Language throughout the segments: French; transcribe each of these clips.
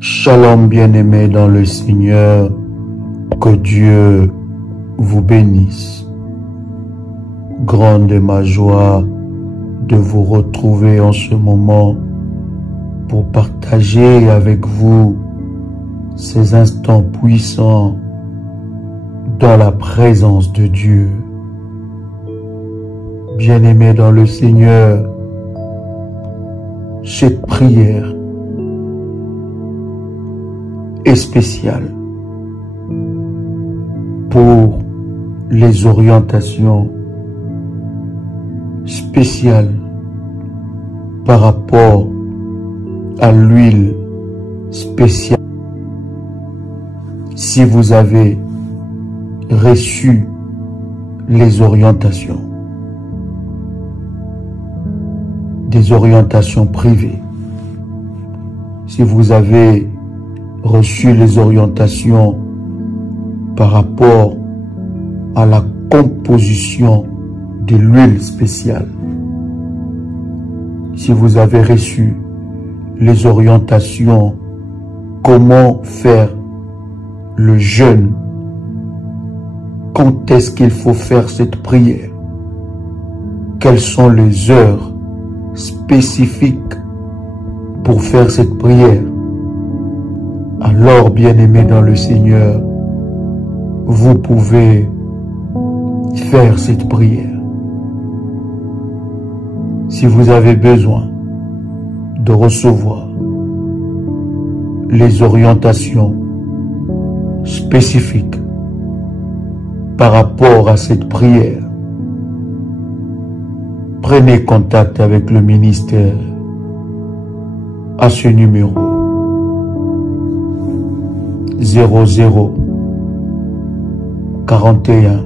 Shalom bien-aimés dans le Seigneur, que Dieu vous bénisse. Grande est ma joie de vous retrouver en ce moment pour partager avec vous ces instants puissants dans la présence de Dieu. Bien-aimés dans le Seigneur, cette prière est spéciale pour les orientations spéciales par rapport à l'huile spéciale. Si vous avez reçu les orientations, des orientations privées, si vous avez reçu les orientations par rapport à la composition de l'huile spéciale, si vous avez reçu les orientations comment faire le jeûne, quand est-ce qu'il faut faire cette prière, quelles sont les heures spécifiques pour faire cette prière, alors, bien-aimés dans le Seigneur, vous pouvez faire cette prière. Si vous avez besoin de recevoir les orientations spécifiques par rapport à cette prière, prenez contact avec le ministère à ce numéro 00 41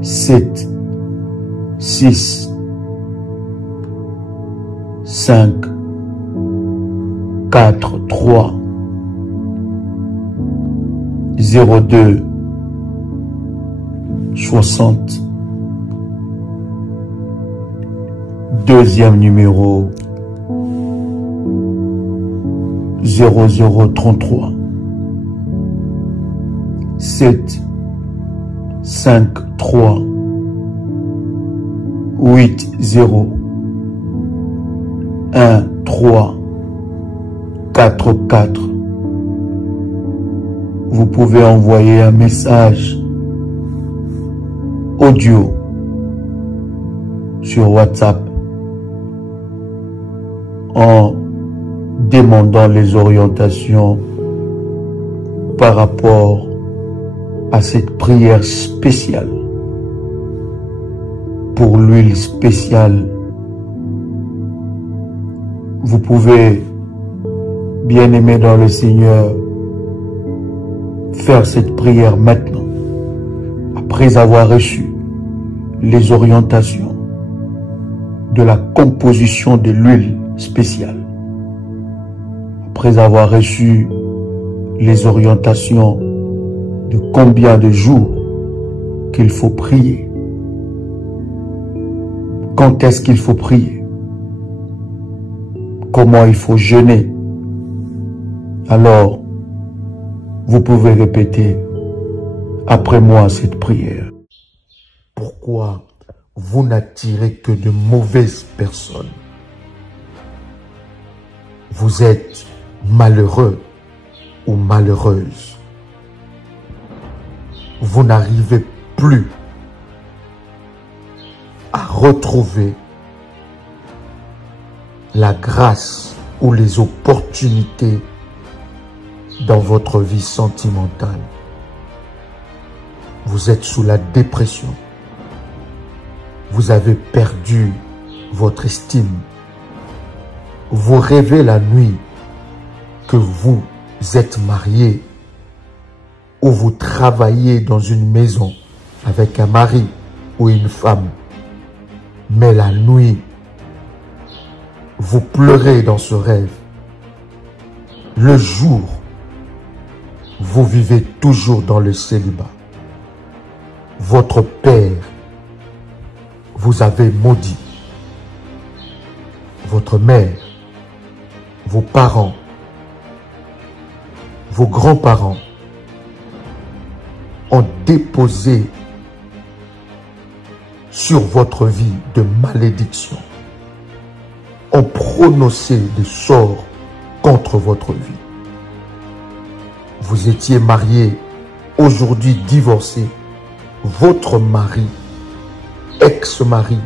7 6 5 4 3 02 60. Deuxième numéro 0033 7 5 3 8 0 1 3 4 4. Vous pouvez envoyer un message audio sur WhatsApp en demandant les orientations par rapport à cette prière spéciale pour l'huile spéciale. Vous pouvez, bien-aimés dans le Seigneur, faire cette prière maintenant, après avoir reçu les orientations de la composition de l'huile spéciale, après avoir reçu les orientations de combien de jours qu'il faut prier, quand est-ce qu'il faut prier, comment il faut jeûner, alors vous pouvez répéter après moi cette prière. Pourquoi vous n'attirez que de mauvaises personnes? Vous êtes malheureux ou malheureuse. Vous n'arrivez plus à retrouver la grâce ou les opportunités dans votre vie sentimentale. Vous êtes sous la dépression. Vous avez perdu votre estime. Vous rêvez la nuit que vous êtes marié ou vous travaillez dans une maison avec un mari ou une femme. Mais la nuit, vous pleurez dans ce rêve. Le jour, vous vivez toujours dans le célibat. Votre père vous avez maudit. Votre mère, vos parents vos grands-parents ont déposé sur votre vie de malédiction, ont prononcé des sorts contre votre vie. Vous étiez marié, aujourd'hui divorcé. Votre mari, ex-mari,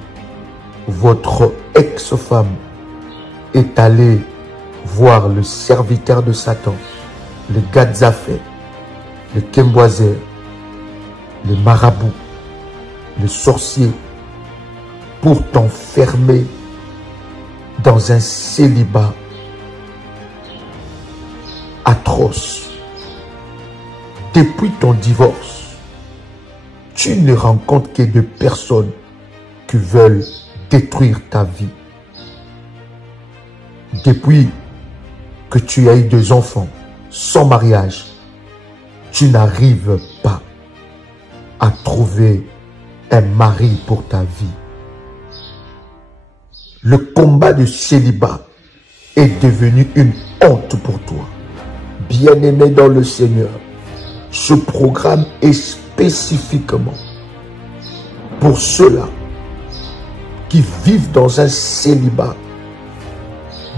votre ex-femme est allé voir le serviteur de Satan, le Gadzafé, le Kemboiser, le marabout, le sorcier, pour t'enfermer dans un célibat atroce. Depuis ton divorce, tu ne rencontres que des personnes qui veulent détruire ta vie. Depuis que tu as eu 2 enfants sans mariage, tu n'arrives pas à trouver un mari pour ta vie. Le combat du célibat est devenu une honte pour toi. Bien-aimé dans le Seigneur, ce programme est spécifiquement pour ceux-là qui vivent dans un célibat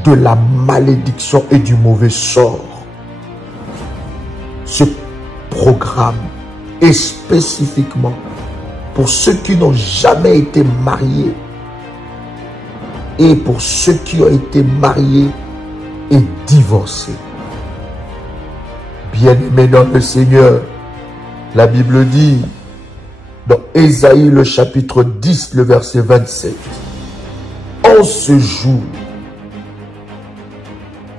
de la malédiction et du mauvais sort. Ce programme est spécifiquement pour ceux qui n'ont jamais été mariés et pour ceux qui ont été mariés et divorcés. Bien-aimés dans le Seigneur, la Bible dit dans Ésaïe le chapitre 10, le verset 27, « En ce jour,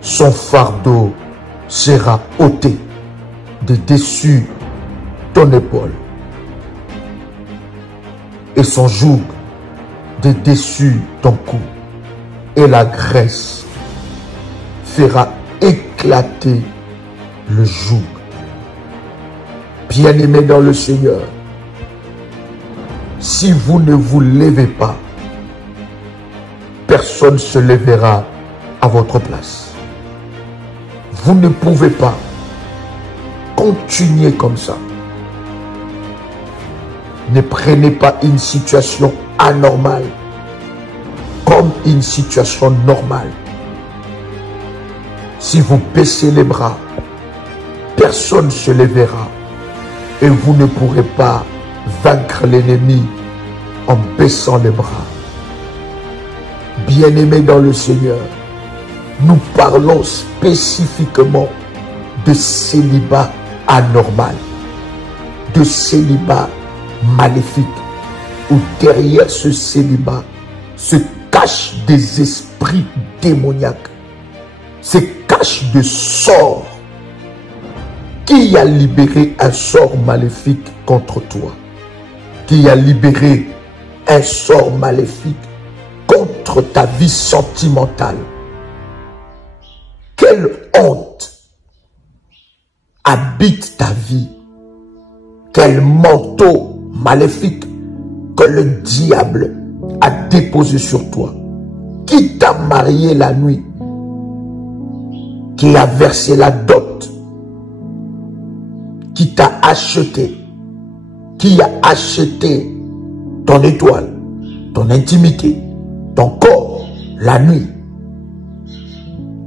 son fardeau sera ôté de dessus ton épaule et son joug de dessus ton cou, et la graisse fera éclater le joug. » Bien-aimés dans le Seigneur, si vous ne vous levez pas, personne ne se lèvera à votre place. Vous ne pouvez pas continuer comme ça. Ne prenez pas une situation anormale comme une situation normale. Si vous baissez les bras, personne ne se lèvera et vous ne pourrez pas vaincre l'ennemi en baissant les bras. Bien-aimés dans le Seigneur, nous parlons spécifiquement de célibat anormal, de célibat maléfique, où derrière ce célibat se cachent des esprits démoniaques, se cachent des sorts. Qui a libéré un sort maléfique contre toi? Qui a libéré un sort maléfique contre ta vie sentimentale? Quelle honte habite ta vie? Quel manteau maléfique que le diable a déposé sur toi? Qui t'a marié la nuit? Qui a versé la dot? Qui t'a acheté? Qui a acheté ton étoile, ton intimité, ton corps, la nuit?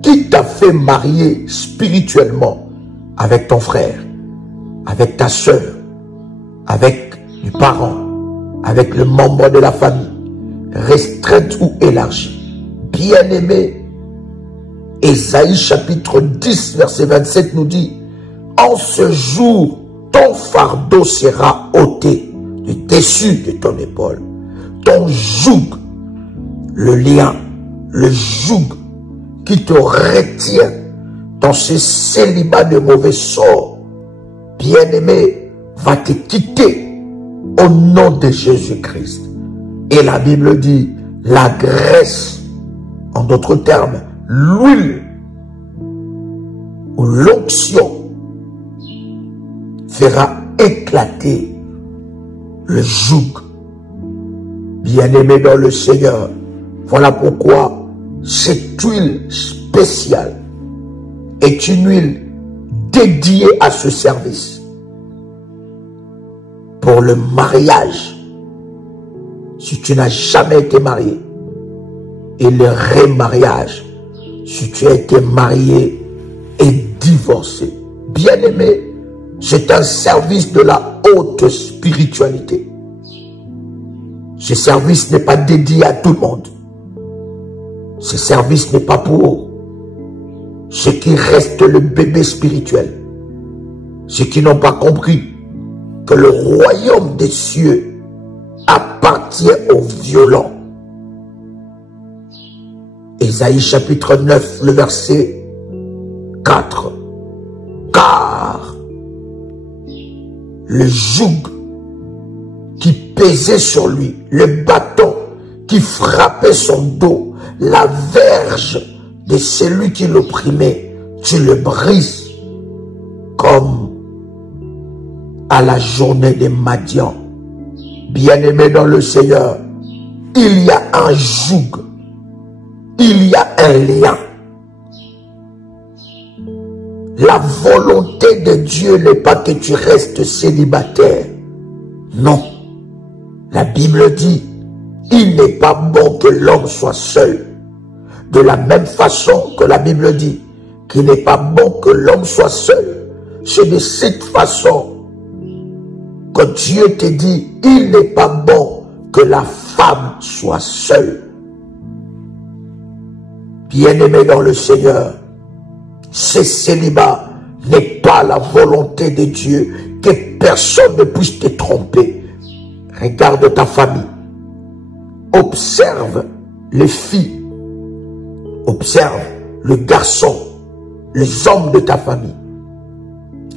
Qui t'a fait marier spirituellement avec ton frère, avec ta soeur, avec les parents, avec le membre de la famille, restreinte ou élargie? Bien-aimé, Ésaïe chapitre 10, verset 27 nous dit: en ce jour, ton fardeau sera ôté du dessus de ton épaule. Ton joug, le lien, le joug qui te retient dans ce célibat de mauvais sort, bien-aimé, va te quitter au nom de Jésus-Christ. Et la Bible dit, la graisse, en d'autres termes, l'huile ou l'onction fera éclater le joug. Bien-aimé dans le Seigneur, voilà pourquoi cette huile spéciale est une huile dédiés à ce service. Pour le mariage, si tu n'as jamais été marié, et le remariage, si tu as été marié et divorcé. Bien-aimé, c'est un service de la haute spiritualité. Ce service n'est pas dédié à tout le monde. Ce service n'est pas pour ceux qui restent le bébé spirituel, ceux qui n'ont pas compris que le royaume des cieux appartient aux violents. Ésaïe chapitre 9, le verset 4. Car le joug qui pesait sur lui, le bâton qui frappait son dos, la verge de celui qui l'opprimait, tu le brises comme à la journée des Madian. Bien-aimé dans le Seigneur, il y a un joug, il y a un lien. La volonté de Dieu n'est pas que tu restes célibataire. Non. La Bible dit, il n'est pas bon que l'homme soit seul. De la même façon que la Bible dit qu'il n'est pas bon que l'homme soit seul. C'est de cette façon que Dieu te dit, il n'est pas bon que la femme soit seule. Bien-aimé dans le Seigneur, ce célibat n'est pas la volonté de Dieu, que personne ne puisse te tromper. Regarde ta famille, observe les filles, observe le garçon, les hommes de ta famille,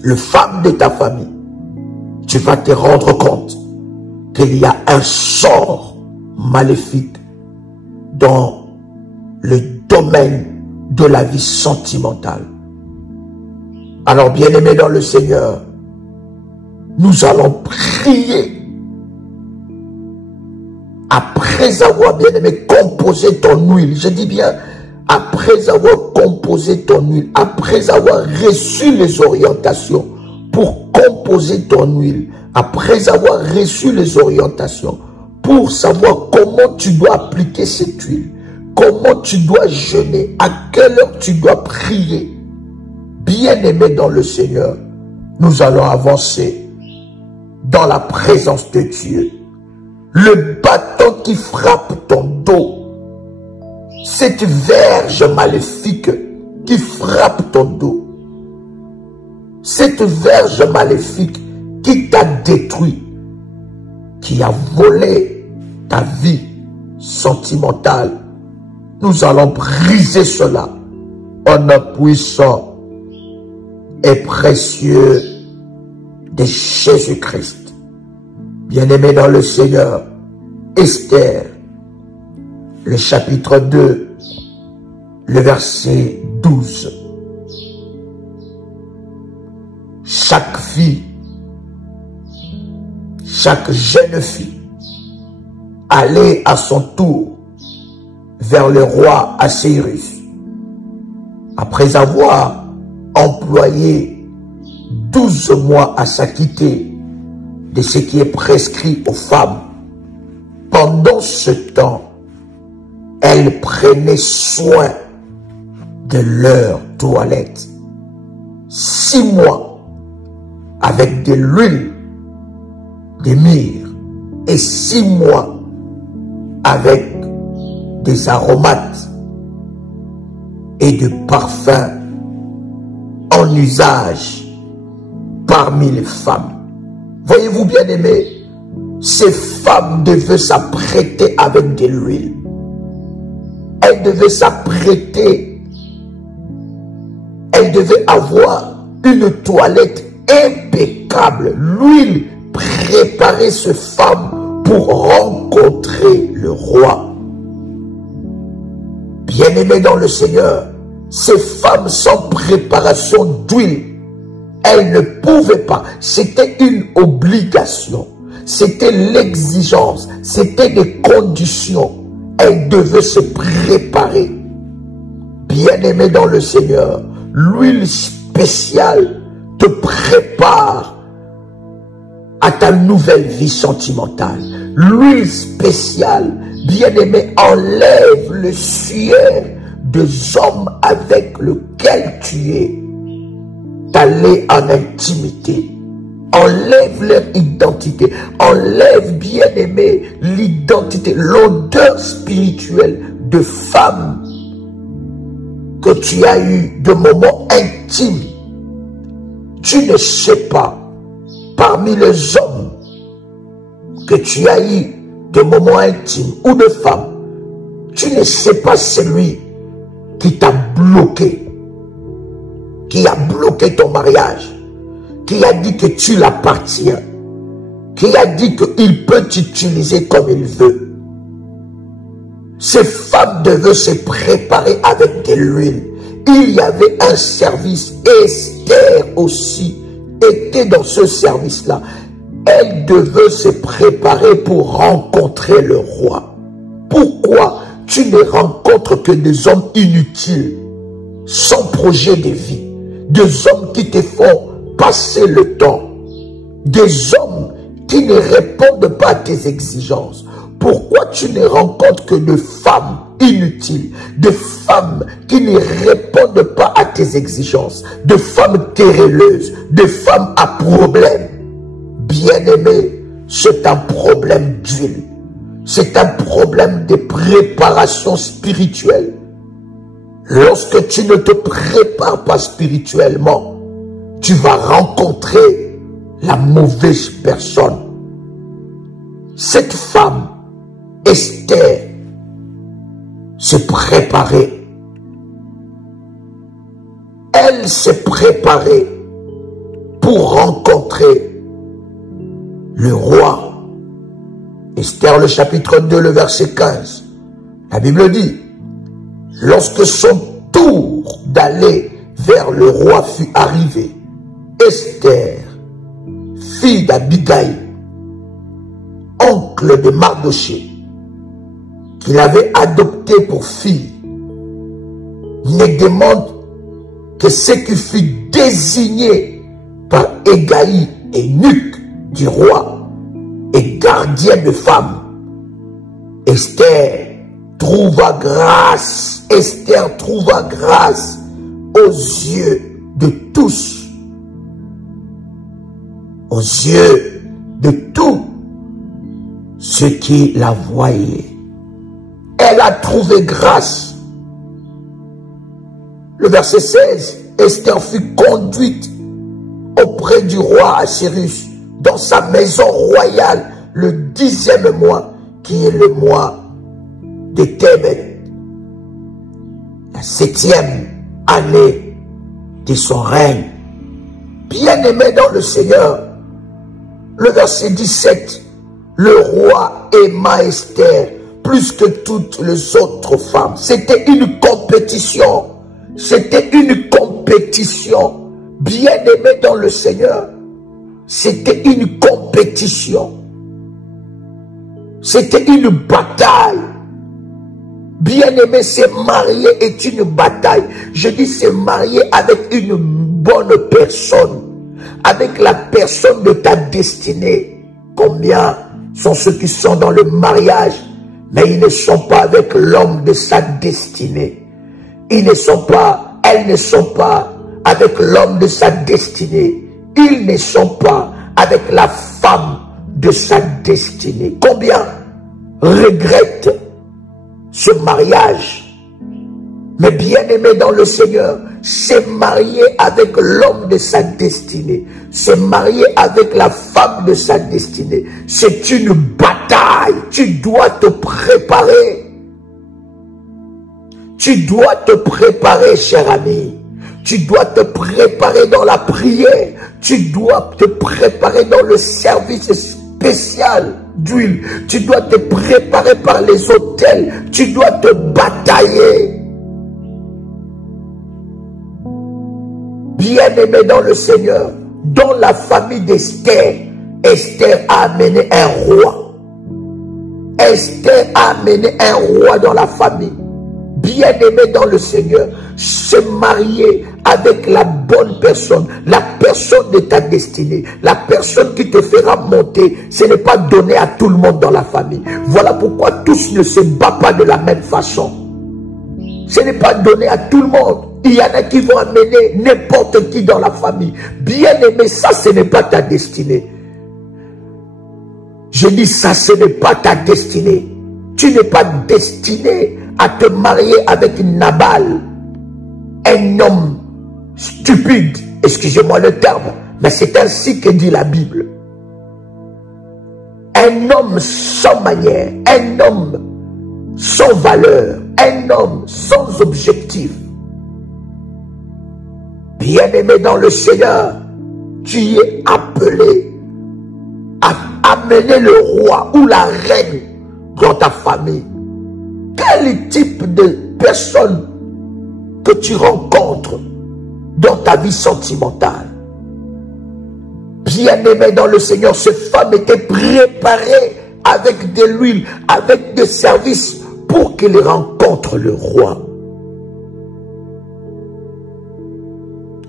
les femmes de ta famille. Tu vas te rendre compte qu'il y a un sort maléfique dans le domaine de la vie sentimentale. Alors, bien-aimés dans le Seigneur, nous allons prier. Après avoir, bien-aimé, composé ton huile, je dis bien, après avoir composé ton huile, après avoir reçu les orientations pour composer ton huile, après avoir reçu les orientations pour savoir comment tu dois appliquer cette huile, comment tu dois jeûner, à quelle heure tu dois prier. Bien-aimé dans le Seigneur, nous allons avancer dans la présence de Dieu. Le bâton qui frappe ton dos, cette verge maléfique qui frappe ton dos, cette verge maléfique qui t'a détruit, qui a volé ta vie sentimentale, nous allons briser cela en nom puissant et précieux de Jésus-Christ. Bien-aimé dans le Seigneur, Esther, le chapitre 2, le verset 12. Chaque fille, chaque jeune fille allait à son tour vers le roi Assyrus. Après avoir employé 12 mois à s'acquitter de ce qui est prescrit aux femmes, pendant ce temps, elles prenaient soin de leur toilette. 6 mois avec de l'huile de myrrhe et 6 mois avec des aromates et de parfums en usage parmi les femmes. Voyez-vous, bien aimés, ces femmes devaient s'apprêter avec de l'huile. Elles devaient s'apprêter. Elles devaient avoir une toilette impeccable. L'huile préparait ces femmes pour rencontrer le roi. Bien-aimés dans le Seigneur, ces femmes sans préparation d'huile, elles ne pouvaient pas. C'était une obligation. C'était l'exigence. C'était des conditions. Elles devaient se préparer. Bien-aimés dans le Seigneur, l'huile spéciale te prépare à ta nouvelle vie sentimentale. L'huile spéciale, bien-aimé, enlève le suaire des hommes avec lesquels tu es allé en intimité. Enlève leur identité. Enlève, bien-aimé, l'identité, l'odeur spirituelle de femme que tu as eu, de moments intimes. Tu ne sais pas, parmi les hommes que tu as eu de moments intimes ou de femmes, tu ne sais pas celui qui t'a bloqué, qui a bloqué ton mariage, qui a dit que tu l'appartiens, qui a dit qu'il peut t'utiliser comme il veut. Ces femmes devaient se préparer avec de l'huile. Il y avait un service. Esther aussi était dans ce service-là. Elle devait se préparer pour rencontrer le roi. Pourquoi tu ne rencontres que des hommes inutiles, sans projet de vie, des hommes qui te font passer le temps, des hommes qui ne répondent pas à tes exigences? Pourquoi tu ne rencontres que de femmes inutiles, de femmes qui ne répondent pas à tes exigences, de femmes querelleuses, de femmes à problème? Bien-aimé, c'est un problème d'huile. C'est un problème de préparation spirituelle. Lorsque tu ne te prépares pas spirituellement, tu vas rencontrer la mauvaise personne. Cette femme, Esther, se préparait. Elle s'est préparée pour rencontrer le roi. Esther, le chapitre 2, le verset 15. La Bible dit, lorsque son tour d'aller vers le roi fut arrivé, Esther, fille d'Abigaïl, oncle de Mardoché, qu'il avait adopté pour fille, ne demande que ce qui fut désigné par Hégaï, eunuque du roi et gardien de femmes. Esther trouva grâce. Esther trouva grâce aux yeux de tous, aux yeux de tous ceux qui la voyaient. Elle a trouvé grâce. Le verset 16, Esther fut conduite auprès du roi Assuérus dans sa maison royale le 10e mois, qui est le mois de Tébet, la 7e année de son règne. Bien-aimé dans le Seigneur, le verset 17, le roi aima Esther plus que toutes les autres femmes. C'était une compétition. C'était une compétition. Bien-aimé dans le Seigneur, c'était une compétition. C'était une bataille. Bien-aimé, se marier est une bataille. Je dis se marier avec une bonne personne, avec la personne de ta destinée. Combien sont ceux qui sont dans le mariage, mais ils ne sont pas avec l'homme de sa destinée. Ils ne sont pas, elles ne sont pas avec l'homme de sa destinée. Ils ne sont pas avec la femme de sa destinée. Combien regrettent ce mariage? Mais bien-aimé dans le Seigneur, se marier avec l'homme de sa destinée, se marier avec la femme de sa destinée, c'est une bataille. Tu dois te préparer. Tu dois te préparer, cher ami. Tu dois te préparer dans la prière. Tu dois te préparer dans le service spécial d'huile. Tu dois te préparer par les autels. Tu dois te batailler. Bien-aimé dans le Seigneur, dans la famille d'Esther, Esther a amené un roi. Esther a amené un roi dans la famille. bien-aimé dans le Seigneur, se marier avec la bonne personne, la personne de ta destinée, la personne qui te fera monter, ce n'est pas donné à tout le monde dans la famille. Voilà pourquoi tous ne se battent pas de la même façon. Ce n'est pas donné à tout le monde. Il y en a qui vont amener n'importe qui dans la famille. Bien-aimé, ça, ce n'est pas ta destinée. Je dis ça, ce n'est pas ta destinée. Tu n'es pas destiné à te marier avec Nabal, un homme stupide, excusez-moi le terme, mais c'est ainsi que dit la Bible. Un homme sans manière, un homme sans valeur, un homme sans objectif. Bien-aimé dans le Seigneur, tu es appelé à amener le roi ou la reine dans ta famille. Quel type de personne que tu rencontres dans ta vie sentimentale? Bien-aimé dans le Seigneur, cette femme était préparée avec de l'huile, avec des services pour qu'elle rencontre le roi.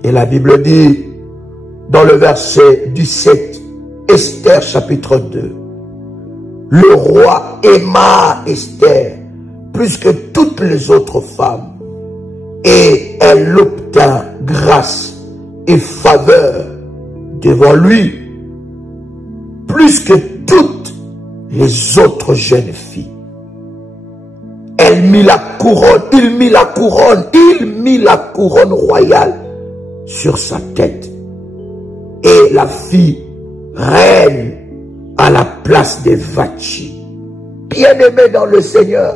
Et la Bible dit dans le verset 17, Esther chapitre 2, le roi aima Esther plus que toutes les autres femmes, et elle obtint grâce et faveur devant lui, plus que toutes les autres jeunes filles. Elle mit la couronne, il mit la couronne royale sur sa tête, et la fit reine à la place de Vachi. Bien-aimé dans le Seigneur,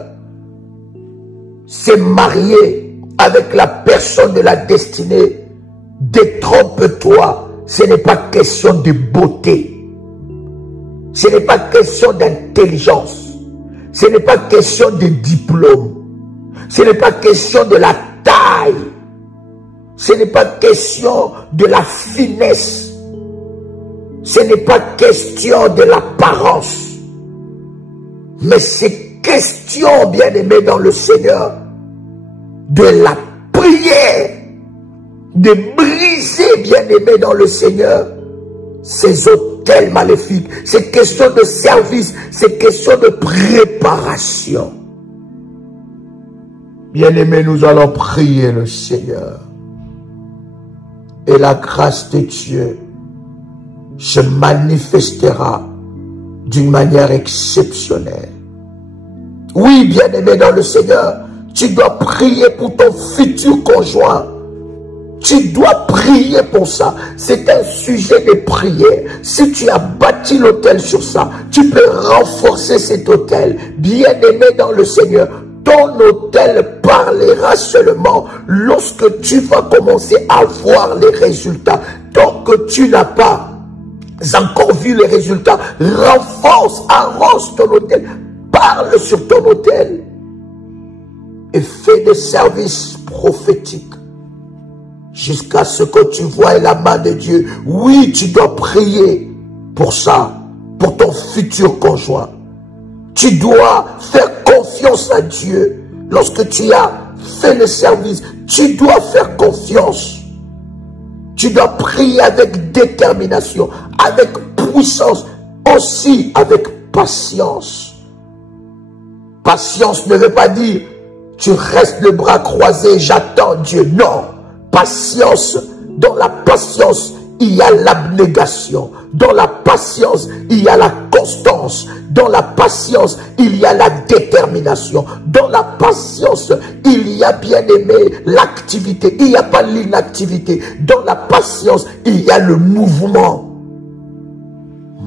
c'est marié avec la personne de la destinée. Détrompe-toi, ce n'est pas question de beauté, ce n'est pas question d'intelligence, ce n'est pas question de diplôme, ce n'est pas question de la taille, ce n'est pas question de la finesse, ce n'est pas question de l'apparence, mais c'est question, bien-aimé dans le Seigneur, de la prière, de briser, bien-aimé dans le Seigneur, ces autels maléfiques. C'est question de service, c'est question de préparation. Bien-aimé, nous allons prier le Seigneur. Et la grâce de Dieu se manifestera d'une manière exceptionnelle. Oui, bien-aimé dans le Seigneur, tu dois prier pour ton futur conjoint. Tu dois prier pour ça. C'est un sujet de prière. Si tu as bâti l'autel sur ça, tu peux renforcer cet autel. Bien-aimé dans le Seigneur, ton autel parlera seulement lorsque tu vas commencer à voir les résultats. Tant que tu n'as pas encore vu les résultats, renforce, arrose ton autel, parle sur ton autel et fais des services prophétiques jusqu'à ce que tu vois la main de Dieu. Oui, tu dois prier pour ça, pour ton futur conjoint. Tu dois faire confiance à Dieu. Lorsque tu as fait le service, tu dois faire confiance. Tu dois prier avec détermination, avec puissance, aussi avec patience. Patience ne veut pas dire tu restes les bras croisés, j'attends Dieu. Non, patience, dans la patience, il y a l'abnégation. Dans la patience, il y a la constance. Dans la patience, il y a la détermination. Dans la patience, il y a, bien aimé, l'activité. Il n'y a pas l'inactivité. Dans la patience, il y a le mouvement.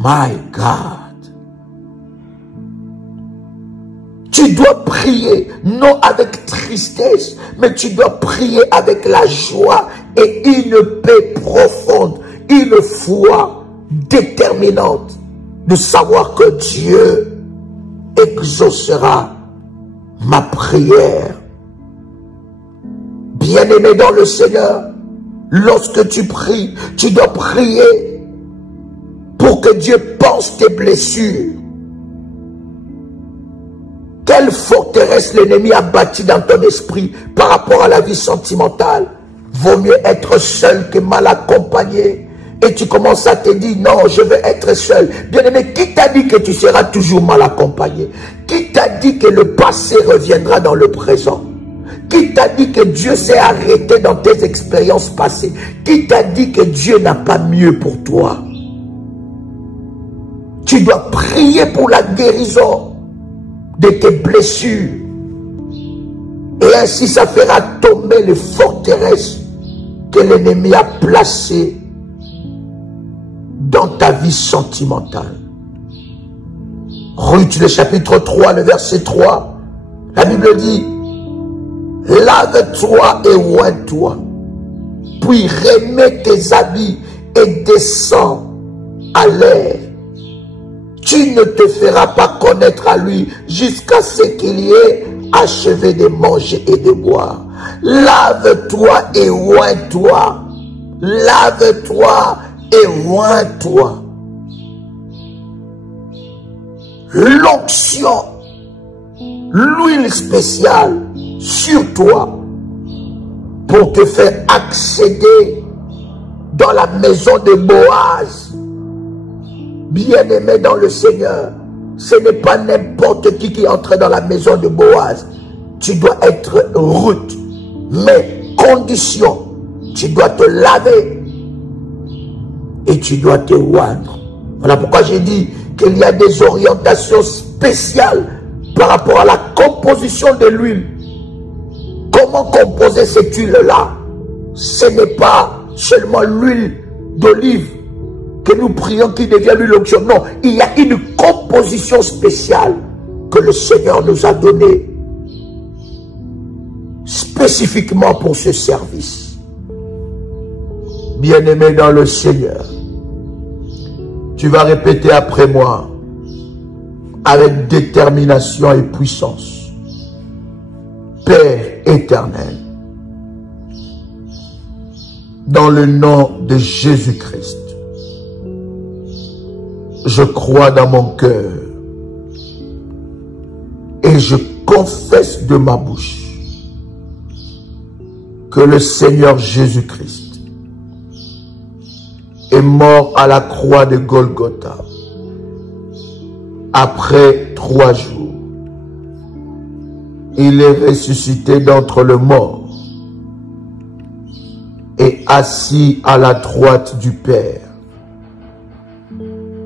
My God. Tu dois prier, non avec tristesse, mais tu dois prier avec la joie et une paix profonde, une foi déterminante de savoir que Dieu exaucera ma prière. Bien-aimé dans le Seigneur, lorsque tu pries, tu dois prier pour que Dieu pense tes blessures. Quelle forteresse l'ennemi a bâtie dans ton esprit par rapport à la vie sentimentale? Vaut mieux être seul que mal accompagné. Et tu commences à te dire, non, je veux être seul. Bien-aimé, qui t'a dit que tu seras toujours mal accompagné? Qui t'a dit que le passé reviendra dans le présent? Qui t'a dit que Dieu s'est arrêté dans tes expériences passées? Qui t'a dit que Dieu n'a pas mieux pour toi? Tu dois prier pour la guérison de tes blessures. Et ainsi, ça fera tomber les forteresses que l'ennemi a placées dans ta vie sentimentale. Ruth, le chapitre 3, le verset 3, la Bible dit, lave-toi et oins-toi, puis remets tes habits et descends à l'air. Tu ne te feras pas connaître à lui jusqu'à ce qu'il y ait achevé de manger et de boire. Lave-toi et oins-toi. Lave-toi et oins-toi. L'onction, l'huile spéciale sur toi pour te faire accéder dans la maison de Boaz. Bien-aimé dans le Seigneur, ce n'est pas n'importe qui entre dans la maison de Boaz. Tu dois être Ruth, mais condition, tu dois te laver et tu dois te oindre. Voilà pourquoi j'ai dit qu'il y a des orientations spéciales par rapport à la composition de l'huile. Comment composer cette huile-là? Ce n'est pas seulement l'huile d'olive que nous prions qui devient l'huile d'onction. Non, il y a une composition spéciale que le Seigneur nous a donnée spécifiquement pour ce service. Bien-aimé dans le Seigneur, tu vas répéter après moi avec détermination et puissance. Père éternel, dans le nom de Jésus-Christ, je crois dans mon cœur et je confesse de ma bouche que le Seigneur Jésus-Christ est mort à la croix de Golgotha après 3 jours. Il est ressuscité d'entre les morts et assis à la droite du Père.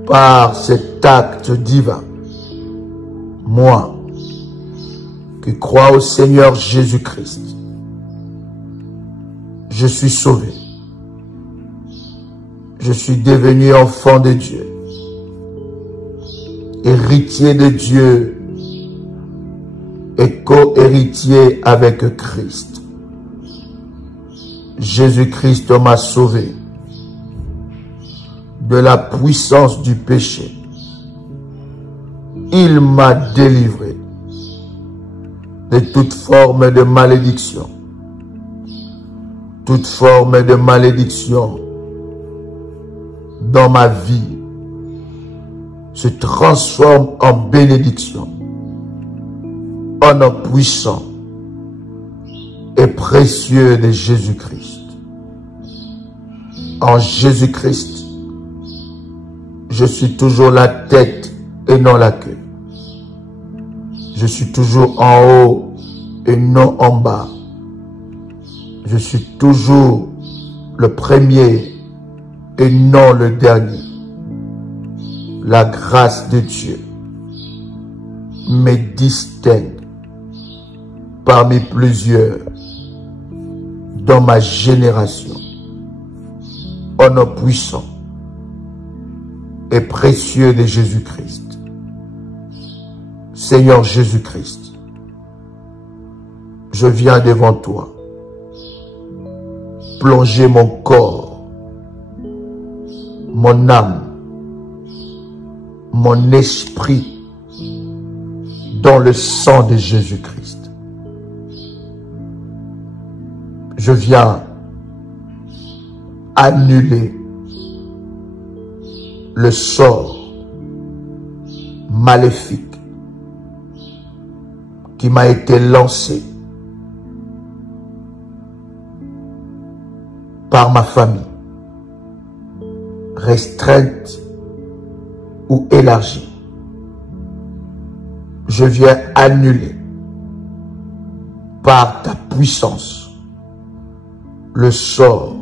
Par cet acte divin, moi, qui crois au Seigneur Jésus-Christ, je suis sauvé. Je suis devenu enfant de Dieu, héritier de Dieu et co-héritier avec Christ. Jésus-Christ m'a sauvé de la puissance du péché. Il m'a délivré de toute forme de malédiction. Toute forme de malédiction dans ma vie se transforme en bénédiction, en nom puissant et précieux de Jésus-Christ. En Jésus-Christ, je suis toujours la tête et non la queue. Je suis toujours en haut et non en bas. Je suis toujours le premier et non le dernier. La grâce de Dieu me distingue parmi plusieurs dans ma génération. Au nom puissant et précieux de Jésus-Christ. Seigneur Jésus-Christ, je viens devant toi, plonger mon corps, mon âme, mon esprit dans le sang de Jésus-Christ. Je viens annuler le sort maléfique qui m'a été lancé par ma famille, restreinte ou élargie, je viens annuler par ta puissance le sort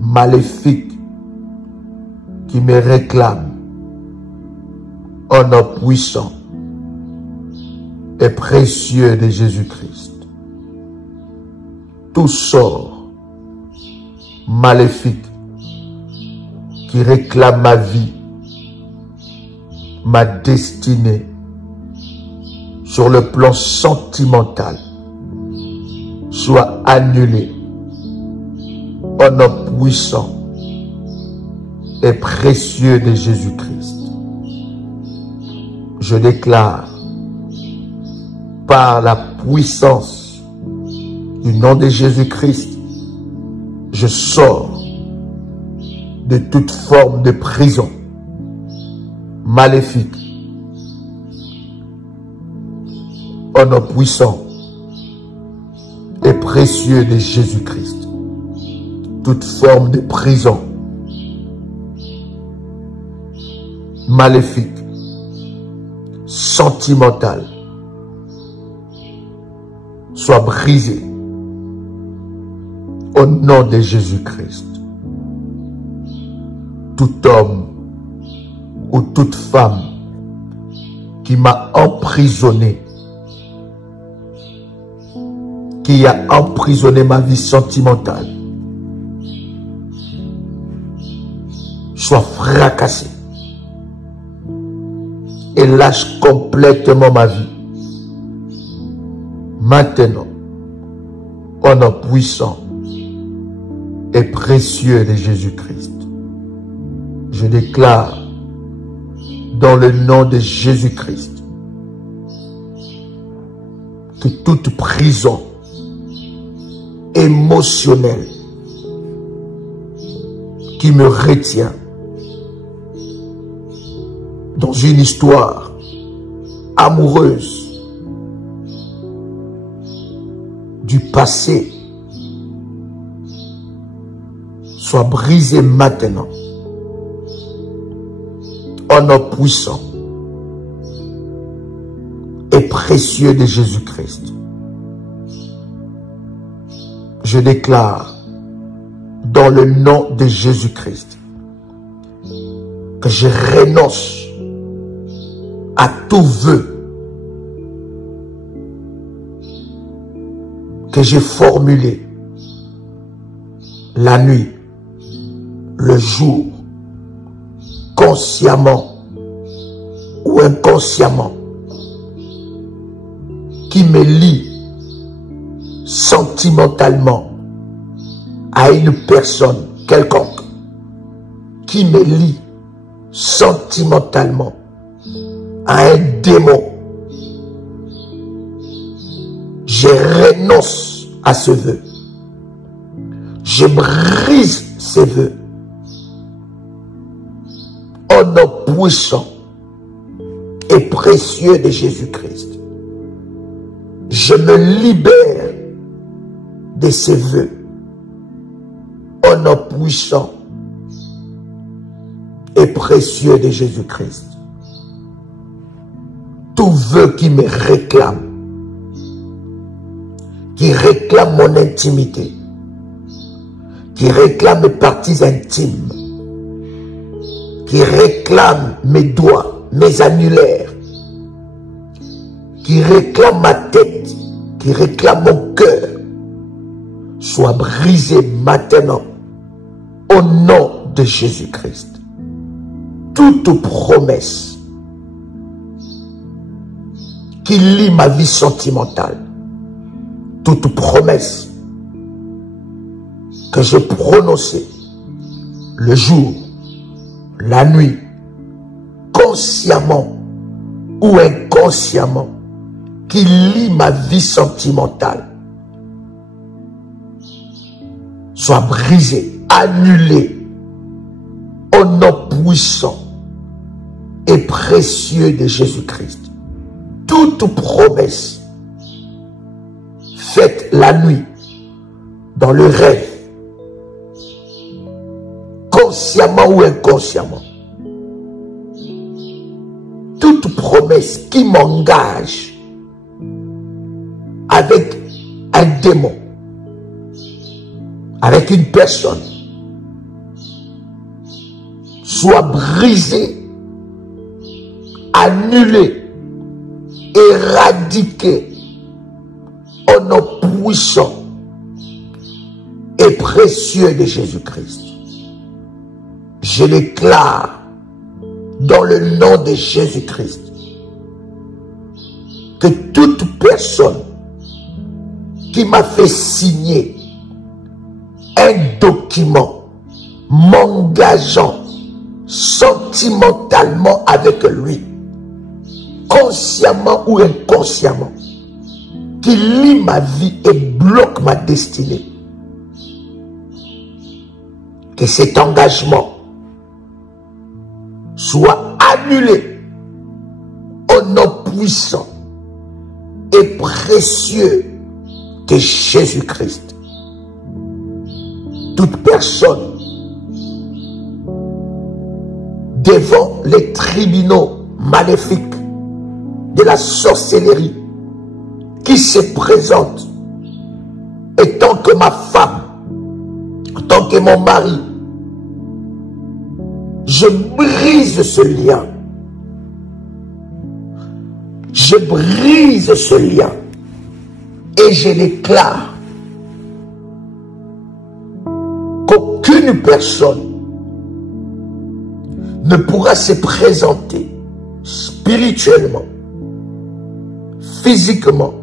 maléfique qui me réclame au nom puissant et précieux de Jésus-Christ. Tout sort maléfique qui réclame ma vie, ma destinée, sur le plan sentimental, soit annulé au nom puissant et précieux de Jésus-Christ. Je déclare par la puissance du nom de Jésus-Christ, je sors de toute forme de prison maléfique au nom puissant et précieux de Jésus-Christ. Toute forme de prison maléfique, sentimentale, soit brisée au nom de Jésus-Christ. Tout homme ou toute femme qui m'a emprisonné, qui a emprisonné ma vie sentimentale, soit fracassé et lâche complètement ma vie. Maintenant, au nom puissant et précieux de Jésus-Christ, je déclare dans le nom de Jésus-Christ que toute prison émotionnelle qui me retient dans une histoire amoureuse du passé soit brisée maintenant au nom puissant et précieux de Jésus-Christ. Je déclare dans le nom de Jésus-Christ que je renonce à tout vœu que j'ai formulé la nuit, le jour, consciemment ou inconsciemment, qui me lie sentimentalement à une personne quelconque, qui me lie sentimentalement à un démon. Je renonce à ce vœu. Je brise ces vœux. Au nom puissant et précieux de Jésus-Christ, je me libère de ces vœux. Au nom puissant et précieux de Jésus-Christ. Tout vœu qui me réclame, qui réclame mon intimité, qui réclame mes parties intimes, qui réclame mes doigts, mes annulaires, qui réclame ma tête, qui réclame mon cœur, soit brisé maintenant au nom de Jésus-Christ. Toute promesse qui lie ma vie sentimentale, toute promesse que je prononçais le jour, la nuit, consciemment ou inconsciemment, qui lie ma vie sentimentale, soit brisée, annulée au nom puissant et précieux de Jésus-Christ. toute promesse faite la nuit, dans le rêve, consciemment ou inconsciemment, toute promesse qui m'engage avec un démon, avec une personne, soit brisée, annulée, éradiquée au nom puissant et précieux de Jésus-Christ. Je déclare dans le nom de Jésus-Christ que toute personne qui m'a fait signer un document m'engageant sentimentalement avec lui, consciemment ou inconsciemment, qui lie ma vie et bloque ma destinée, que cet engagement soit annulé au nom puissant et précieux de Jésus-Christ. Toute personne devant les tribunaux maléfiques de la sorcellerie qui se présente étant que ma femme, en tant que mon mari, je brise ce lien. Je brise ce lien et je déclare qu'aucune personne ne pourra se présenter spirituellement, physiquement,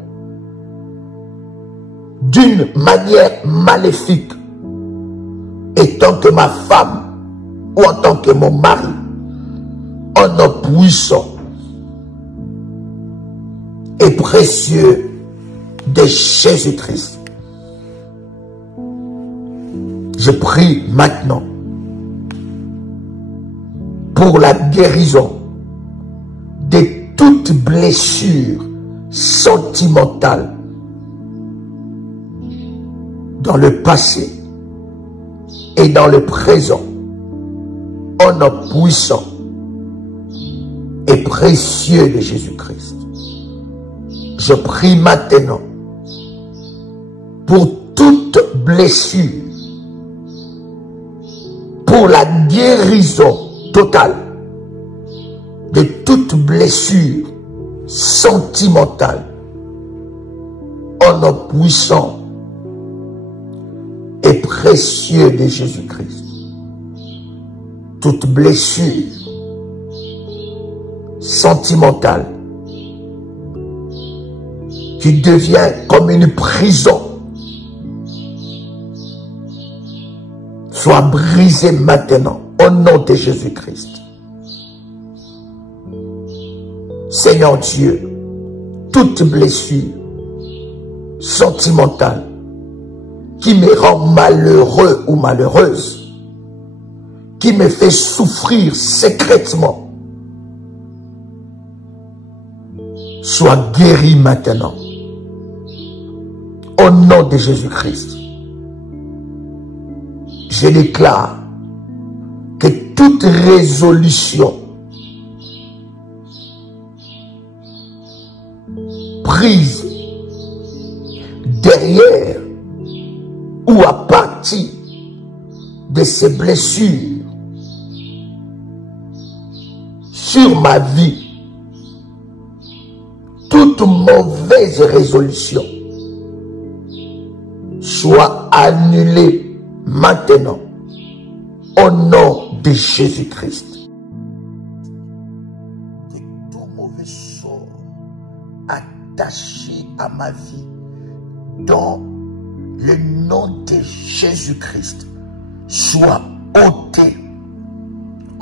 d'une manière maléfique, étant que ma femme ou en tant que mon mari, en nom puissant et précieux de Jésus-Christ. Je prie maintenant pour la guérison de toute blessure sentimentale dans le passé et dans le présent, au nom puissant et précieux de Jésus-Christ. Je prie maintenant pour toute blessure, pour la guérison totale de toute blessure sentimentale, au nom puissant et précieux de Jésus-Christ. Toute blessure sentimentale qui devient comme une prison soit brisée maintenant au nom de Jésus-Christ. Seigneur Dieu, toute blessure sentimentale qui me rend malheureux ou malheureuse, qui me fait souffrir secrètement, soit guéri maintenant. Au nom de Jésus-Christ, je déclare que toute résolution prise derrière ou à partir de ces blessures sur ma vie, toute mauvaise résolution soit annulée maintenant au nom de Jésus-Christ. Que tout mauvais sort attaché à ma vie dans le nom de Jésus-Christ soit ôté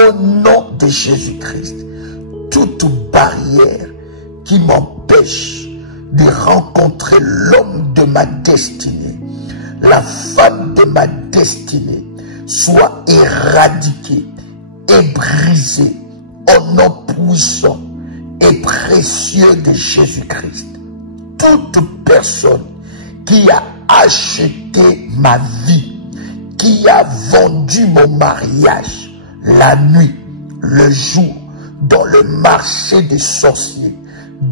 au nom de Jésus-Christ. Toute barrière qui m'empêche de rencontrer l'homme de ma destinée, la femme de ma destinée, soit éradiquée et brisée au nom puissant et précieux de Jésus-Christ. Toute personne qui a acheté ma vie, qui a vendu mon mariage la nuit, le jour, dans le marché des sorciers,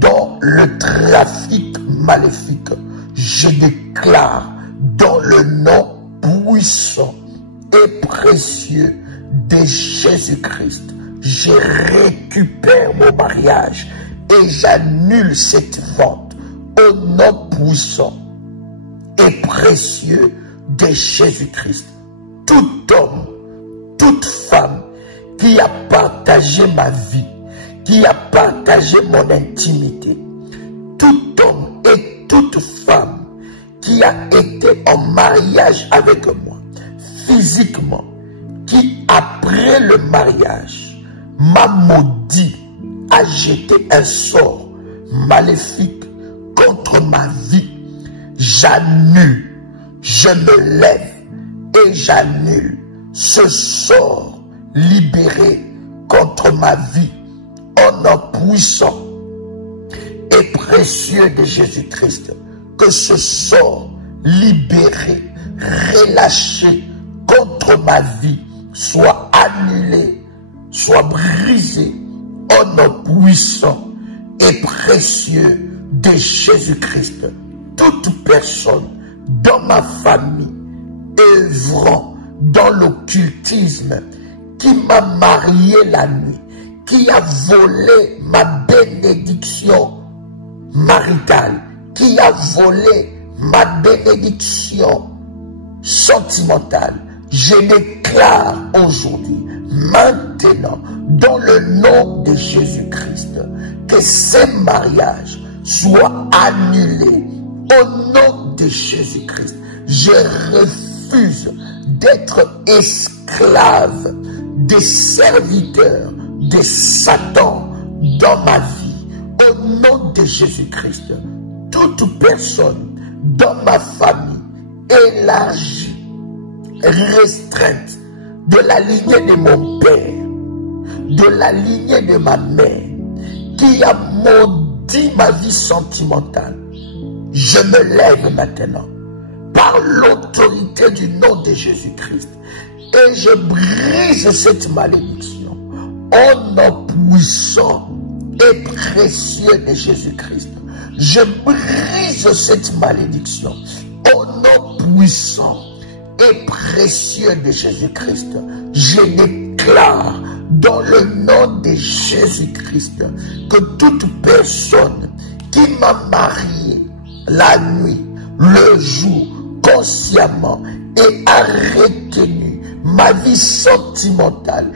dans le trafic maléfique, je déclare dans le nom puissant et précieux de Jésus-Christ, je récupère mon mariage et j'annule cette vente au nom puissant et précieux de Jésus-Christ. Tout homme, toute femme qui a partagé ma vie, qui a partagé mon intimité, tout homme et toute femme qui a été en mariage avec moi, physiquement, qui après le mariage m'a maudit, a jeté un sort maléfique contre ma vie, j'annule, je me lève et j'annule ce sort libéré contre ma vie au nom puissant et précieux de Jésus-Christ. Que ce sort libéré, relâché contre ma vie soit annulé, soit brisé au nom puissant et précieux de Jésus-Christ. Toute personne dans ma famille œuvrant dans l'occultisme qui m'a marié la nuit, qui a volé ma bénédiction maritale, qui a volé ma bénédiction sentimentale, je déclare aujourd'hui, maintenant, dans le nom de Jésus-Christ, que ces mariages soient annulés au nom de Jésus-Christ. Je refuse d'être esclave des serviteurs de Satan dans ma vie. Au nom de Jésus-Christ, toute personne dans ma famille élargie, restreinte, de la lignée de mon père, de la lignée de ma mère, qui a maudit ma vie sentimentale, je me lève maintenant par l'autorité du nom de Jésus-Christ et je brise cette malédiction au nom puissant et précieux de Jésus-Christ. Je brise cette malédiction au nom puissant et précieux de Jésus-Christ. Je déclare dans le nom de Jésus-Christ que toute personne qui m'a marié la nuit, le jour, consciemment et a retenu ma vie sentimentale,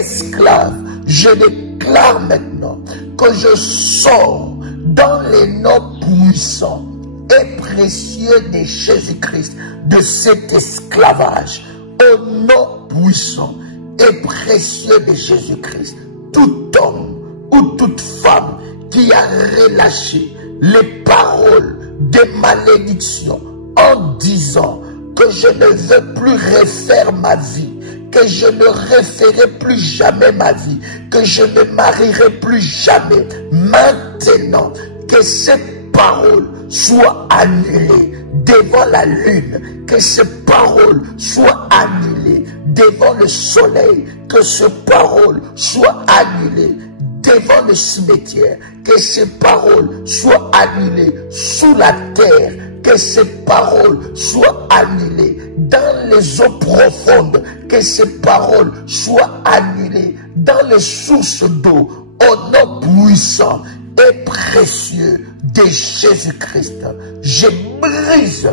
esclave, je déclare maintenant que je sors dans les noms puissants et précieux de Jésus-Christ de cet esclavage au nom puissant et précieux de Jésus-Christ. Tout homme ou toute femme qui a relâché les paroles de malédiction en disant que je ne veux plus refaire ma vie, que je ne referai plus jamais ma vie, que je ne marierai plus jamais. Maintenant, que ces paroles soient annulées devant la lune, que ces paroles soient annulées devant le soleil, que ces paroles soient annulées devant le cimetière, que ces paroles soient annulées sous la terre, que ces paroles soient annulées dans les eaux profondes, que ces paroles soient annulées dans les sources d'eau, au nom puissant et précieux de Jésus-Christ. Je brise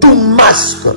tout masque,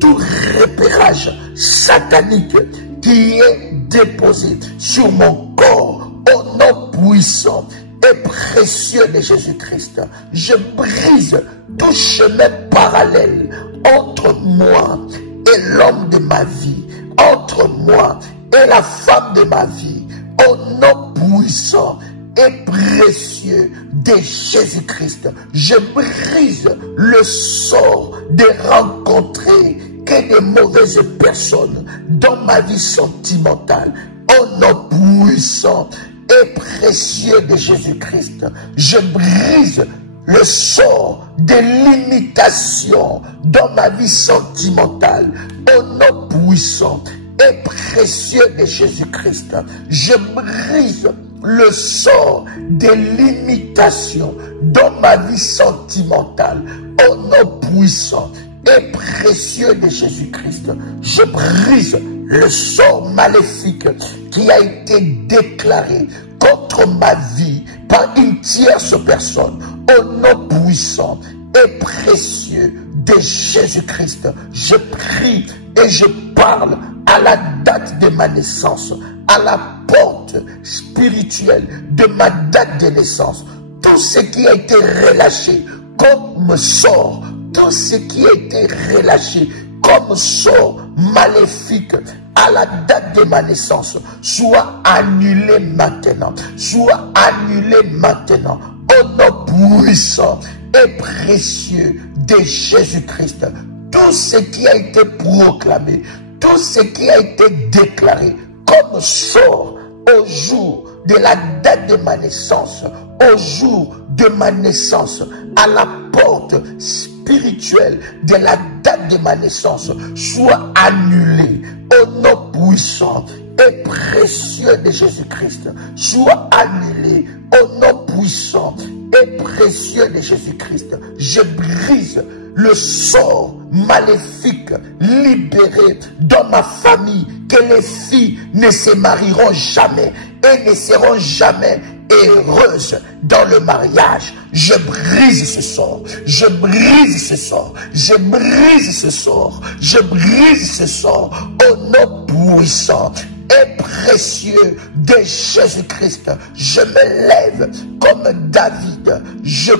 tout repérage satanique qui est déposé sur mon corps au nom puissant et précieux de Jésus-Christ. Je brise tout chemin parallèle entre moi et l'homme de ma vie, entre moi et la femme de ma vie, au nom puissant et précieux de Jésus-Christ. Je brise le sort de rencontrer que de mauvaises personnes dans ma vie sentimentale, au nom puissant et précieux de Jésus-Christ, je brise le sort de l'imitation dans ma vie sentimentale. Au nom puissant et précieux de Jésus-Christ, je brise le sort de l'imitation dans ma vie sentimentale. Au nom puissant et précieux de Jésus-Christ, je brise le sort maléfique qui a été déclaré contre ma vie par une tierce personne. Au nom puissant et précieux de Jésus-Christ, je prie et je parle à la date de ma naissance, à la porte spirituelle de ma date de naissance. Tout ce qui a été relâché comme sort, tout ce qui a été relâché comme sort maléfique à la date de ma naissance, soit annulé maintenant, soit annulé maintenant, au nom puissant et précieux de Jésus-Christ. Tout ce qui a été proclamé, tout ce qui a été déclaré comme sort au jour de la date de ma naissance, au jour de ma naissance, à la porte spirituelle de la date de ma naissance, soit annulé au nom puissant et précieux de Jésus-Christ, soit annulé au nom puissant et précieux de Jésus-Christ. Je brise le sort maléfique libéré dans ma famille, que les filles ne se marieront jamais et ne seront jamais heureuses dans le mariage. Je brise ce sort, je brise ce sort, je brise ce sort, je brise ce sort au nom puissant et précieux de Jésus-Christ. Je me lève comme David, je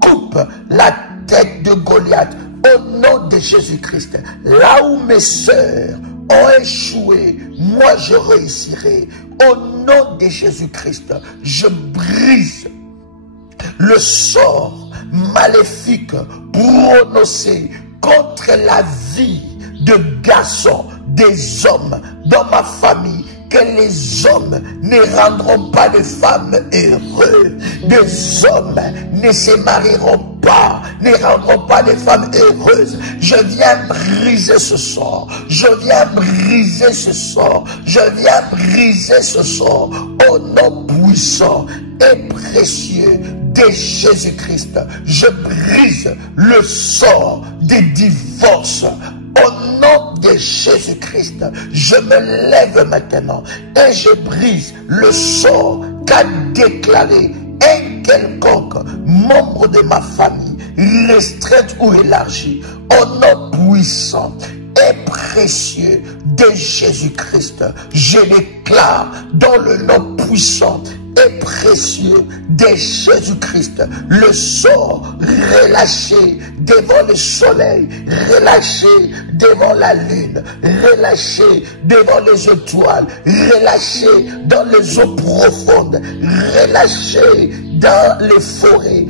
coupe la tête de Goliath au nom de Jésus-Christ. Là où mes sœurs ont échoué, moi je réussirai. Au nom de Jésus-Christ, je brise le sort maléfique prononcé contre la vie de garçons, des hommes dans ma famille, que les hommes ne rendront pas de femmes heureuses, des hommes ne se marieront pas, ne rendront pas de femmes heureuses. Je viens briser ce sort, je viens briser ce sort, je viens briser ce sort au nom puissant et précieux de Jésus-Christ. Je brise le sort des divorces. Au nom de Jésus-Christ, je me lève maintenant et je brise le sort qu'a déclaré un quelconque membre de ma famille, restreinte ou élargie, au nom puissant et précieux de Jésus-Christ. Je déclare dans le nom puissant et précieux de Jésus-Christ le sort relâché devant le soleil, relâché devant la lune, relâché devant les étoiles, relâché dans les eaux profondes, relâché dans les forêts,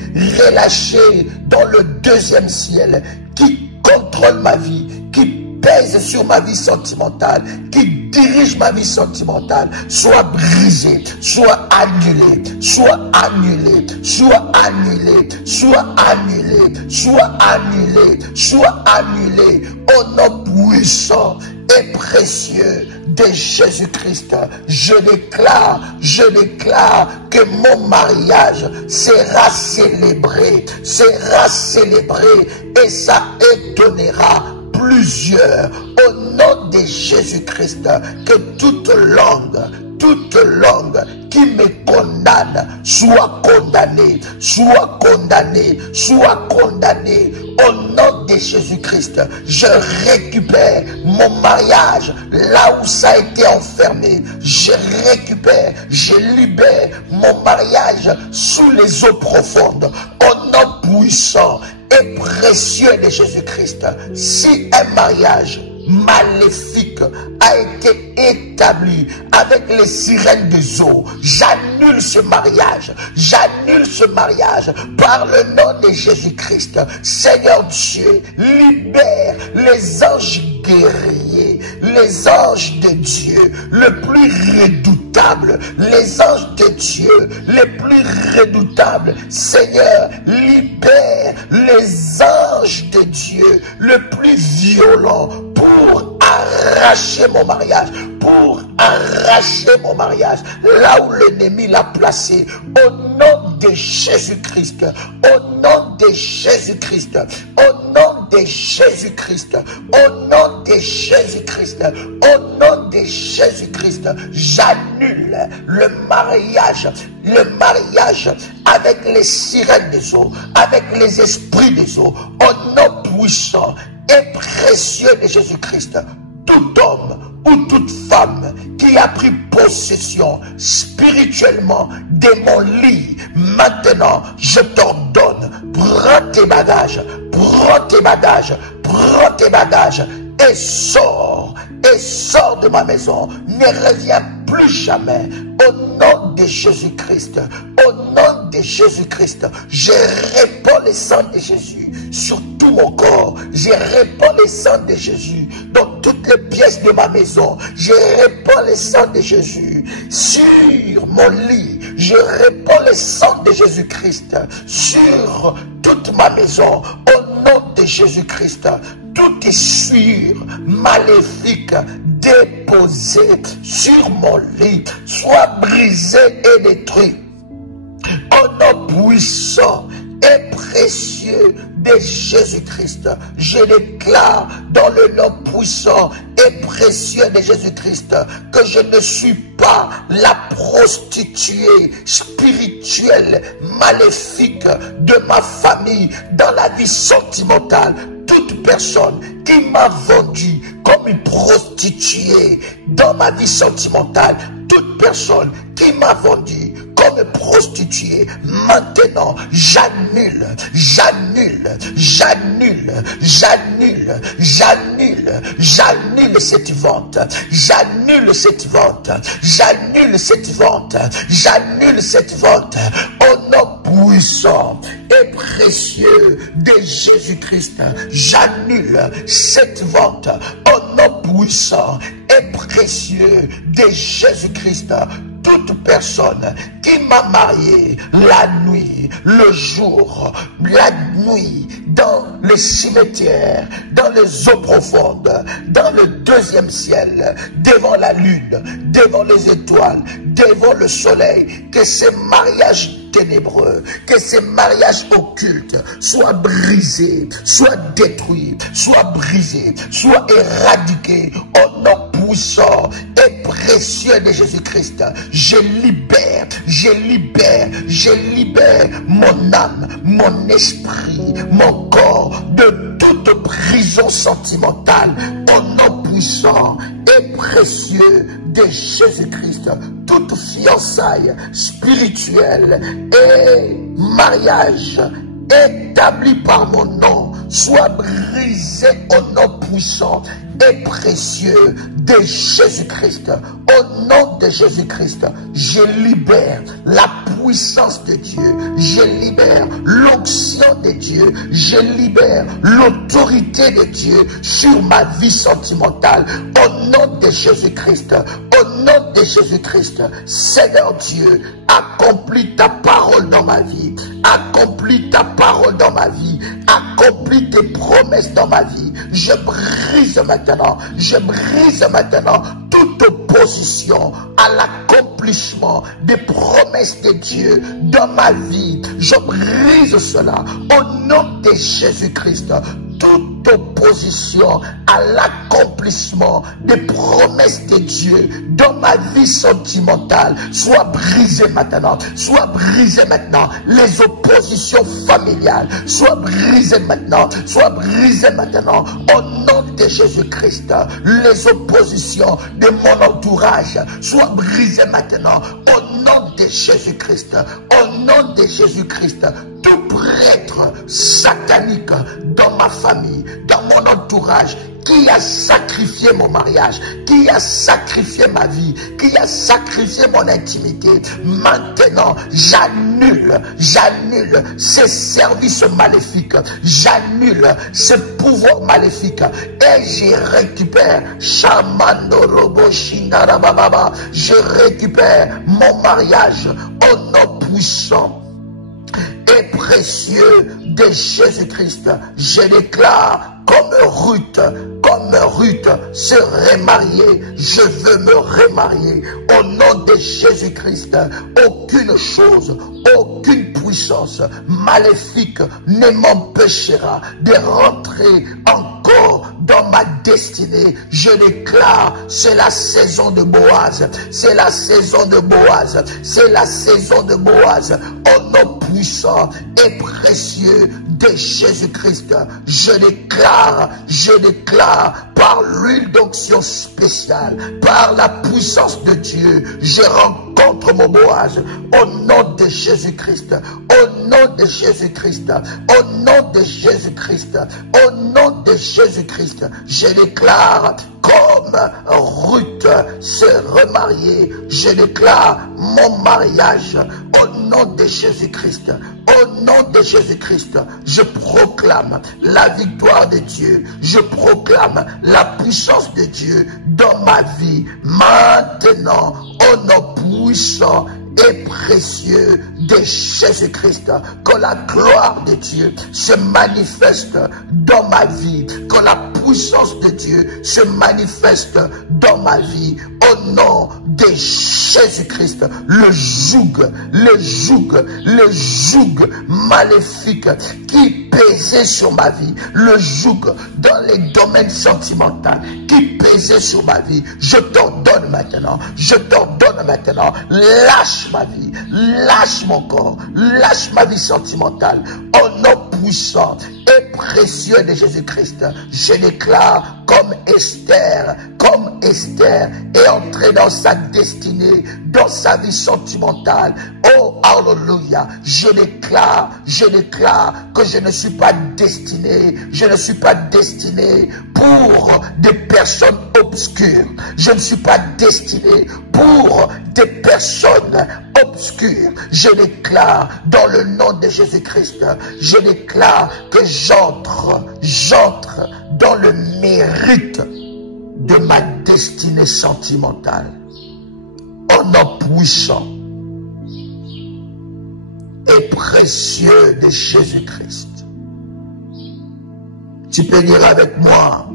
relâché dans le deuxième ciel, qui contrôle ma vie, qui pèse sur ma vie sentimentale, qui dirige ma vie sentimentale, soit brisé, soit annulé, soit annulé, soit annulé, soit annulé, soit annulé, soit annulé, au nom puissant et précieux de Jésus-Christ. Je déclare que mon mariage sera célébré et ça étonnera plusieurs. Au nom de Jésus-Christ, que toute langue qui me condamne soit condamnée, soit condamnée, soit condamnée. Au nom de Jésus-Christ, je récupère mon mariage là où ça a été enfermé. Je récupère, je libère mon mariage sous les eaux profondes. Au nom puissant et précieux de Jésus-Christ. Si un mariage maléfique a été établi avec les sirènes des eaux. J'annule ce mariage. J'annule ce mariage par le nom de Jésus-Christ. Seigneur Dieu, libère les anges guerriers, les anges de Dieu, le plus redoutable, les anges de Dieu, les plus redoutables. Seigneur, libère les anges de Dieu, le plus violent, pour arracher mon mariage, pour arracher mon mariage, là où l'ennemi l'a placé, au nom de Jésus-Christ, au nom de Jésus-Christ, au nom de Jésus-Christ, au nom de Jésus-Christ, au nom de Jésus-Christ, j'annule le mariage avec les sirènes des eaux, avec les esprits des eaux, au nom puissant et précieux de Jésus-Christ. Tout homme ou toute femme qui a pris possession spirituellement de mon lit, maintenant je t'ordonne, prends tes bagages, prends tes bagages, prends tes bagages et sors de ma maison, ne reviens plus jamais. Au nom de Jésus-Christ, au nom de Jésus-Christ, je répands le sang de Jésus sur tout mon corps, je répands le sang de Jésus dans toutes les pièces de ma maison, je répands le sang de Jésus sur mon lit, je répands le sang de Jésus-Christ sur toute ma maison, au nom de Jésus-Christ. Toute essure maléfique déposée sur mon lit soit brisée et détruite. Au nom puissant et précieux de Jésus-Christ, je déclare dans le nom puissant et précieux de Jésus-Christ que je ne suis pas la prostituée spirituelle maléfique de ma famille dans la vie sentimentale. Toute personne qui m'a vendu comme une prostituée dans ma vie sentimentale, toute personne qui m'a vendu comme une prostituée, maintenant j'annule, j'annule, j'annule, j'annule, j'annule, j'annule cette vente, j'annule cette vente, j'annule cette vente, j'annule cette vente au nom puissant et précieux de Jésus-Christ. J'annule cette vente au nom puissant et précieux de Jésus-Christ. Toute personne qui m'a marié la nuit, le jour, la nuit, dans le cimetière, dans les eaux profondes, dans le deuxième ciel, devant la lune, devant les étoiles, devant le soleil, que ces mariages ténébreux, que ces mariages occultes soient brisés, soient détruits, soient brisés, soient éradiqués au nom puissant et précieux de Jésus-Christ. Je libère, je libère, je libère mon âme, mon esprit, mon corps de toute prison sentimentale au nom puissant et précieux de Jésus-Christ. Toute fiançailles spirituelle et mariage établi par mon nom soit brisé au nom puissant et précieux de Jésus-Christ. Au nom de Jésus-Christ, je libère la puissance de Dieu, je libère l'onction de Dieu, je libère l'autorité de Dieu sur ma vie sentimentale. Au nom de Jésus-Christ, au nom de Jésus-Christ, Seigneur Dieu, accomplis ta parole dans ma vie, accomplis ta parole dans ma vie, accomplis tes promesses dans ma vie. Je brise maintenant toute opposition à l'accomplissement des promesses de Dieu dans ma vie. Je brise cela au nom de Jésus-Christ. Toute opposition à l'accomplissement des promesses de Dieu dans ma vie sentimentale soit brisée maintenant, soit brisée maintenant. Les oppositions familiales soient brisées maintenant, soit brisées maintenant au nom de Jésus-Christ. Les oppositions de mon entourage soient brisées maintenant au nom de Jésus-Christ. Au nom de Jésus-Christ, tout prêtre satanique dans ma famille, dans mon entourage, qui a sacrifié mon mariage, qui a sacrifié ma vie, qui a sacrifié mon intimité. Maintenant, j'annule ces services maléfiques, j'annule ces pouvoirs maléfiques et je récupère je récupère mon mariage au nom puissant et précieux de Jésus-Christ. Je déclare comme Ruth se remarier, je veux me remarier au nom de Jésus-Christ. Aucune chose, aucune puissance maléfique ne m'empêchera de rentrer encore dans ma destinée. Je déclare, c'est la saison de Boaz, c'est la saison de Boaz, c'est la saison de Boaz, au nom puissant et précieux de Jésus-Christ. Je déclare par l'huile d'onction spéciale, par la puissance de Dieu, je rencontre mon Boaz au nom de Jésus-Christ, au nom de Jésus-Christ, au nom de Jésus-Christ, au nom de Jésus-Christ. Je déclare comme Ruth s'est remariée, je déclare mon mariage au nom de Jésus-Christ. Au nom de Jésus-Christ, je proclame la victoire de Dieu. Je proclame la puissance de Dieu dans ma vie. Maintenant, au nom puissant et précieux de Jésus-Christ, que la gloire de Dieu se manifeste dans ma vie, que la puissance de Dieu se manifeste dans ma vie, au nom de Jésus-Christ. Le joug maléfique qui pesait sur ma vie, le joug dans les domaines sentimentaux qui pesait sur ma vie, je t'ordonne maintenant, lâche ma vie, lâche mon corps, lâche ma vie sentimentale, au nom puissant et précieux de Jésus-Christ. Je déclare comme Esther est entrée dans sa destinée, dans sa vie sentimentale. Oh, alléluia. Je déclare que je ne suis pas destiné pour des personnes obscures. Je ne suis pas destiné pour des personnes obscures. Je déclare dans le nom de Jésus-Christ, je déclare que j'entre dans le mérite de ma destinée sentimentale. Au nom puissant et précieux de Jésus-Christ. Tu peux dire avec moi,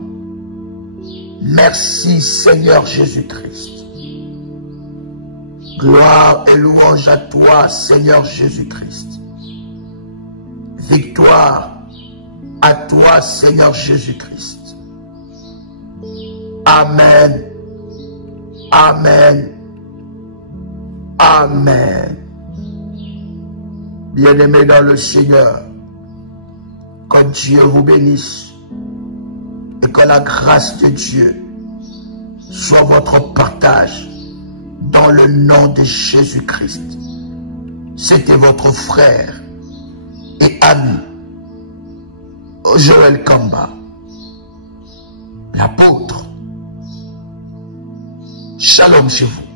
merci Seigneur Jésus-Christ. Gloire et louange à toi Seigneur Jésus-Christ. Victoire à toi Seigneur Jésus-Christ. Amen. Amen. Amen. Bien-aimés dans le Seigneur, que Dieu vous bénisse et que la grâce de Dieu soit votre partage dans le nom de Jésus-Christ. C'était votre frère et ami, Joël Kamba, l'apôtre. Shalom chez vous.